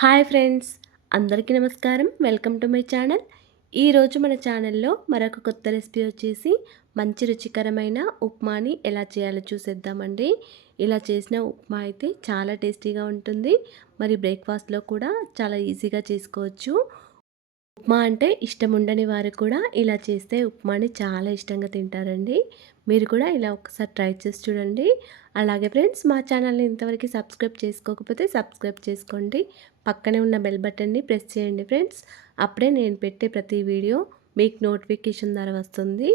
Hi friends, అందరికీ నమస్కారం. Welcome to my channel. ఈరోజు మన ఛానల్లో మరొక కొత్త రెసిపీ వచ్చేసి మంచి రుచికరమైన ఉప్మాని ఎలా చేయాలో చూసేద్దామండి. ఇలా చేసిన ఉప్మా అయితే చాలా టేస్టీగా ఉంటుంది. మరి బ్రేక్ఫాస్ట్లో కూడా చాలా ఈజీగా చేసుకోవచ్చు. ఉప్మా అంటే ఇష్టం ఉండని వారు కూడా ఇలా చేస్తే ఉప్మాని చాలా ఇష్టంగా తింటారండి. మీరు కూడా ఇలా ఒకసారి ట్రై చేసి చూడండి. అలాగే ఫ్రెండ్స్, మా ఛానల్ని ఇంతవరకు సబ్స్క్రైబ్ చేసుకోకపోతే సబ్స్క్రైబ్ చేసుకోండి. పక్కనే ఉన్న బెల్ బటన్ని ప్రెస్ చేయండి ఫ్రెండ్స్. అప్పుడే నేను పెట్టే ప్రతి వీడియో మీకు నోటిఫికేషన్ ద్వారా వస్తుంది.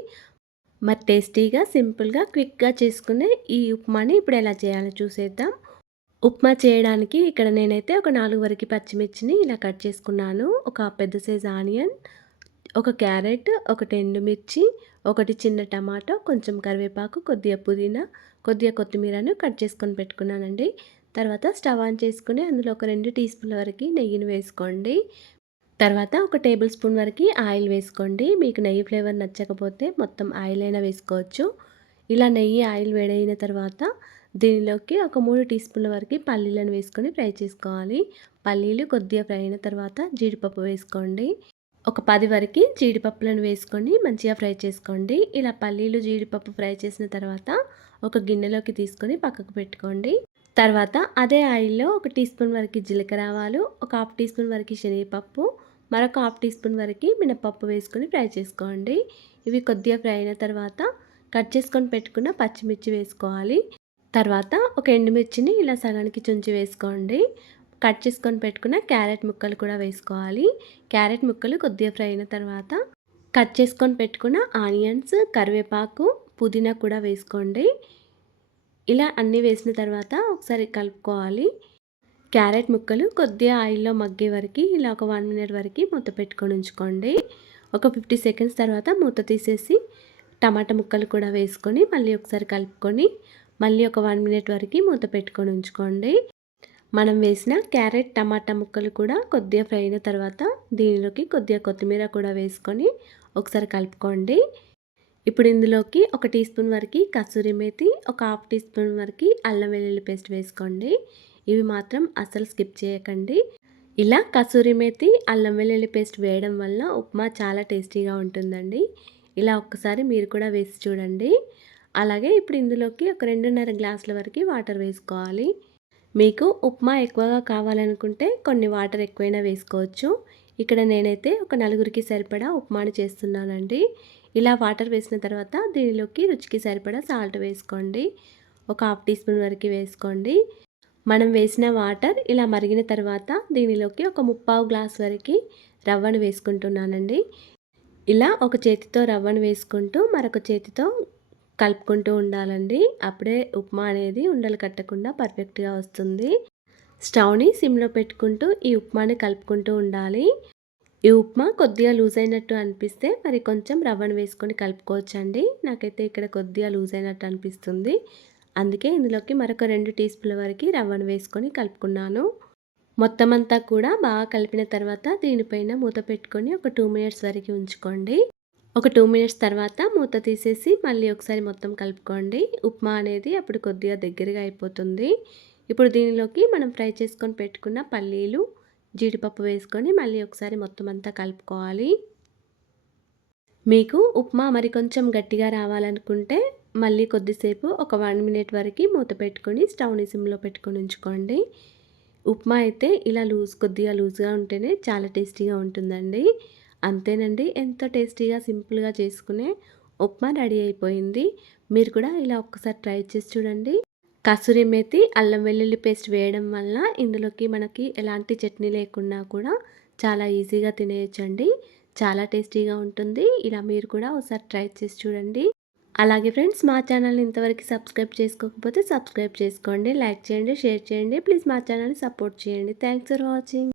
మరి టేస్టీగా, సింపుల్గా, క్విక్గా చేసుకునే ఈ ఉప్మాని ఇప్పుడు ఎలా చేయాలో చూసేద్దాం. ఉప్మా చేయడానికి ఇక్కడ నేనైతే ఒక 4 వరకు పచ్చిమిర్చిని ఇలా కట్ చేసుకున్నాను. ఒక పెద్ద సైజ్ ఆనియన్, ఒక క్యారెట్, ఒకటి ఎండుమిర్చి, ఒకటి చిన్న టమాటో, కొంచెం కరివేపాకు, కొద్దిగా పుదీనా, కొద్దిగా కొత్తిమీరను కట్ చేసుకొని పెట్టుకున్నానండి. తర్వాత స్టవ్ ఆన్ చేసుకుని అందులో ఒక 2 టీ స్పూన్ల వరకు నెయ్యిని వేసుకోండి. తర్వాత ఒక టేబుల్ స్పూన్ వరకు ఆయిల్ వేసుకోండి. మీకు నెయ్యి ఫ్లేవర్ నచ్చకపోతే మొత్తం ఆయిల్ అయినా వేసుకోవచ్చు. ఇలా నెయ్యి ఆయిల్ వేడైన తర్వాత దీనిలోకి ఒక 3 టీ స్పూన్ల వరకు పల్లీలను వేసుకొని ఫ్రై చేసుకోవాలి. పల్లీలు కొద్దిగా ఫ్రై అయిన తర్వాత జీడిపప్పు వేసుకోండి. ఒక 10 వరకు జీడిపప్పులను వేసుకొని మంచిగా ఫ్రై చేసుకోండి. ఇలా పల్లీలు జీడిపప్పు ఫ్రై చేసిన తర్వాత ఒక గిన్నెలోకి తీసుకొని పక్కకు పెట్టుకోండి. తర్వాత అదే ఆయిల్లో ఒక టీ స్పూన్ వరకు జీలకర్ర ఆవాలు, ఒక హాఫ్ టీ స్పూన్ వరకు శనగపప్పు, మరొక హాఫ్ టీ స్పూన్ వరకు మినపప్పు వేసుకొని ఫ్రై చేసుకోండి. ఇవి కొద్దిగా ఫ్రై అయిన తర్వాత కట్ చేసుకొని పెట్టుకున్న పచ్చిమిర్చి వేసుకోవాలి. తర్వాత ఒక ఎండుమిర్చిని ఇలా సగానికి చుంచి వేసుకోండి. కట్ చేసుకొని పెట్టుకున్న క్యారెట్ ముక్కలు కూడా వేసుకోవాలి. క్యారెట్ ముక్కలు కొద్దిగా ఫ్రై అయిన తర్వాత కట్ చేసుకొని పెట్టుకున్న ఆనియన్స్, కరివేపాకు, పుదీనా కూడా వేసుకోండి. ఇలా అన్నీ వేసిన తర్వాత ఒకసారి కలుపుకోవాలి. క్యారెట్ ముక్కలు కొద్దిగా ఆయిల్లో మగ్గే వరకు ఇలా ఒక 1 మినిట్ వరకు మూత పెట్టుకొని ఉంచుకోండి. ఒక 50 సెకండ్స్ తర్వాత మూత తీసేసి టమాటా ముక్కలు కూడా వేసుకొని మళ్ళీ ఒకసారి కలుపుకొని మళ్ళీ ఒక 1 మినిట్ వరకు మూత పెట్టుకొని ఉంచుకోండి. మనం వేసిన క్యారెట్, టమాటా ముక్కలు కూడా కొద్దిగా ఫ్రై అయిన తర్వాత దీనిలోకి కొద్దిగా కొత్తిమీర కూడా వేసుకొని ఒకసారి కలుపుకోండి. ఇప్పుడు ఇందులోకి ఒక టీ స్పూన్ వరకు కసూరి మేతి, ఒక హాఫ్ టీ స్పూన్ వరకు అల్లం వెల్లుల్లి పేస్ట్ వేసుకోండి. ఇవి మాత్రం అస్సలు స్కిప్ చేయకండి. ఇలా కసూరి మేతి, అల్లం వెల్లుల్లి పేస్ట్ వేయడం వల్ల ఉప్మా చాలా టేస్టీగా ఉంటుందండి. ఇలా ఒక్కసారి మీరు కూడా వేసి చూడండి. అలాగే ఇప్పుడు ఇందులోకి ఒక 2.5 గ్లాసుల వరకు వాటర్ వేసుకోవాలి. మీకు ఉప్మా ఎక్కువగా కావాలనుకుంటే కొన్ని వాటర్ ఎక్కువైనా వేసుకోవచ్చు. ఇక్కడ నేనైతే ఒక 4కి సరిపడా ఉప్మాను చేస్తున్నానండి. ఇలా వాటర్ వేసిన తర్వాత దీనిలోకి రుచికి సరిపడా సాల్ట్ వేసుకోండి. ఒక హాఫ్ టీ స్పూన్ వరకు వేసుకోండి. మనం వేసిన వాటర్ ఇలా మరిగిన తర్వాత దీనిలోకి ఒక 3/4 గ్లాస్ వరకు రవ్వను వేసుకుంటున్నానండి. ఇలా ఒక చేతితో రవ్వను వేసుకుంటూ మరొక చేతితో కలుపుకుంటూ ఉండాలండి. అప్పుడే ఉప్మా అనేది ఉండలు కట్టకుండా పర్ఫెక్ట్గా వస్తుంది. స్టవ్ని సిమ్లో పెట్టుకుంటూ ఈ ఉప్మాని కలుపుకుంటూ ఉండాలి. ఈ ఉప్మా కొద్దిగా లూజ్ అయినట్టు అనిపిస్తే మరి కొంచెం రవ్వను వేసుకొని కలుపుకోవచ్చండి. నాకైతే ఇక్కడ కొద్దిగా లూజ్ అయినట్టు అనిపిస్తుంది. అందుకే ఇందులోకి మరొక 2 టీ స్పూన్ల వరకు రవ్వను వేసుకొని కలుపుకున్నాను. మొత్తం అంతా కూడా బాగా కలిపిన తర్వాత దీనిపైన మూత పెట్టుకొని ఒక 2 మినిట్స్ వరకు ఉంచుకోండి. ఒక 2 మినిట్స్ తర్వాత మూత తీసేసి మళ్ళీ ఒకసారి మొత్తం కలుపుకోండి. ఉప్మా అనేది అప్పుడు కొద్దిగా దగ్గరగా అయిపోతుంది. ఇప్పుడు దీనిలోకి మనం ఫ్రై చేసుకొని పెట్టుకున్న పల్లీలు, జీడిపప్పు వేసుకొని మళ్ళీ ఒకసారి మొత్తం అంతా కలుపుకోవాలి. మీకు ఉప్మా మరి కొంచెం గట్టిగా రావాలనుకుంటే మళ్ళీ కొద్దిసేపు ఒక 1 మినిట్ వరకు మూత పెట్టుకొని స్టవ్ని సిమ్లో పెట్టుకొని ఉంచుకోండి. ఉప్మా అయితే ఇలా కొద్దిగా లూజ్గా ఉంటేనే చాలా టేస్టీగా ఉంటుందండి. అంతేనండి, ఎంతో టేస్టీగా సింపుల్గా చేసుకునే ఉప్మా రెడీ అయిపోయింది. మీరు కూడా ఇలా ఒక్కసారి ట్రై చేసి చూడండి. కసూరి మేతి, అల్లం వెల్లుల్లి పేస్ట్ వేయడం వల్ల ఇందులోకి మనకి ఎలాంటి చట్నీ లేకున్నా కూడా చాలా ఈజీగా తినేయచ్చండి. చాలా టేస్టీగా ఉంటుంది. ఇలా మీరు కూడా ఒకసారి ట్రై చేసి చూడండి. అలాగే ఫ్రెండ్స్, మా ఛానల్ని ఇంతవరకు సబ్స్క్రైబ్ చేసుకోకపోతే సబ్స్క్రైబ్ చేసుకోండి, లైక్ చేయండి, షేర్ చేయండి. ప్లీజ్ మా ఛానల్ని సపోర్ట్ చేయండి. Thanks for watching.